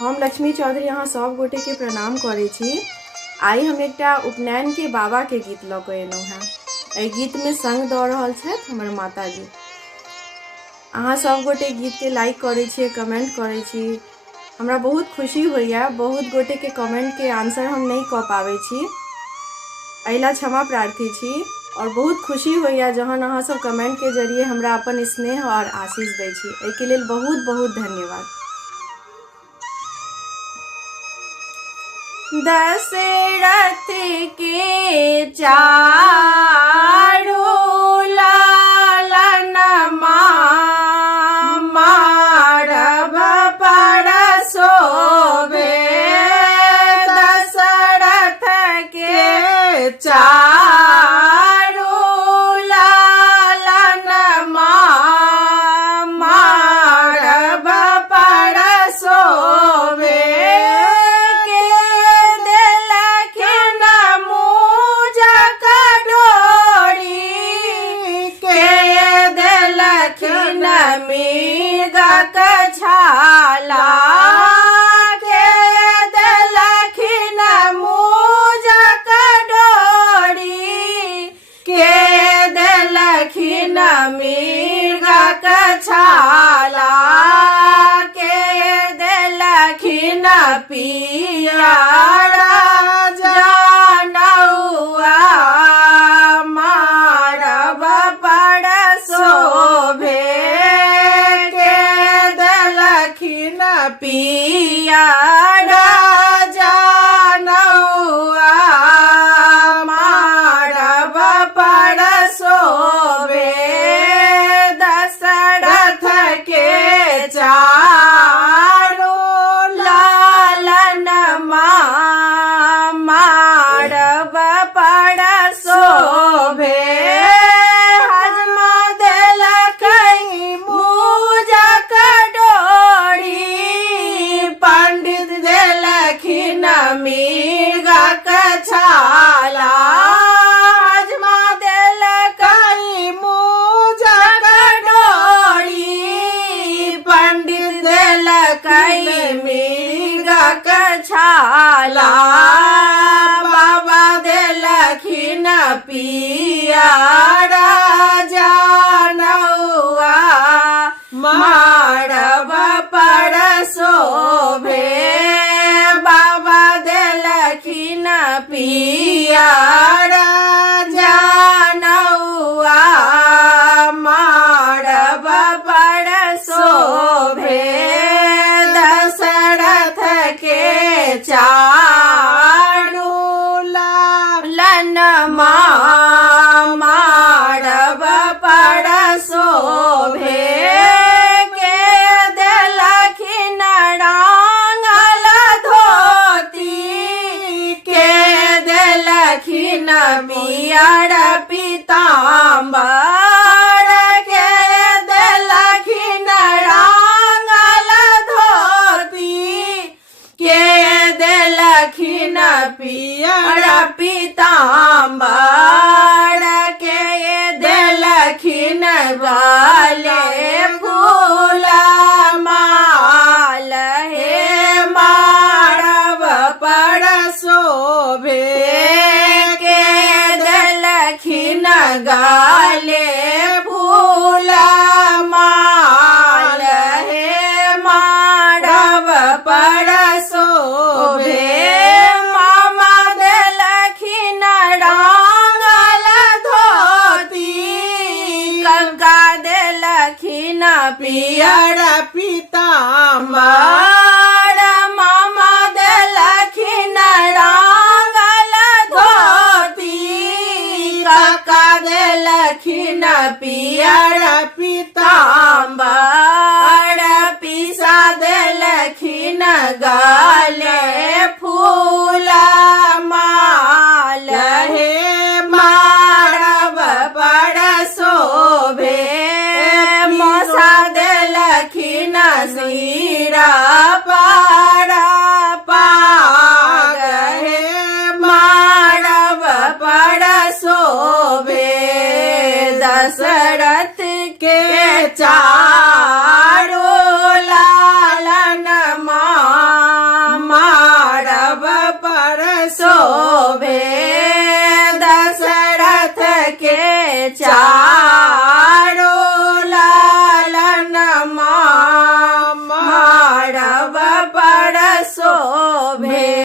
हम लक्ष्मी चौधरी यहाँ सब गोटे के प्रणाम करे छी। आई हम एकटा उपनयन के बाबा के गीत ल के एलहुँ हैं। एहि गीत में संग दऽ रहल छथि हमर माता जी। अहाँ सब गोटे गीत के लाइक करे छी, कमेंट करे छी, हमरा बहुत खुशी होइया। बहुत गोटे के कमेंट के आंसर हम नहीं कऽ पावे छी, एहिला क्षमा प्रार्थी छी। और बहुत खुशी होइया जहन अहाँ सब कमेंट के जरिए हमरा अपन स्नेह और आशीष दै छी। एहि के लेल बहुत बहुत धन्यवाद। दशरथ के चारू लालन मारब पर शोभे। दशरथ के चारू लालन मारब पर शोभे। छाला के दलखिन मुजक डोरी के दलखिन मृगक छाला के दलखिन पियरा जनौआ मारब पर शोभे। पियरा जनौआ मारब पर शोभे। दशरथ के चारू लालन मारब पर शोभे। मृगक छाला हजमा देलकई मुजक डोरी। पंडित देलकई मृगक छाला बाबा देलखिन पियरा जनौआ मारब पर शोभे। देलखिन पियरा जनौआ मारब पर शोभे। दशरथ के चारू लालन मारब पर शोभे। पियर पीताम्बर के दलखिन रांगल धोती के दलखिन पियर पीताम्बर के दलखिन गले फूल माल हे मारब पर शोभे। गाले फूल माल हे मारब पर शोभे। मामा देलखिन रांगल धोती कक्का देलखिन पियर पीताम्बर। मामा देलखिन रांगल धोती कक्का देलखिन पियर पीताम्बर। पीसा देलखिन गले फूल माल हे मारब पर शोभे। मोसा देलखिन सिरा पर पाग हे मारब पर शोभे। दशरथ के चार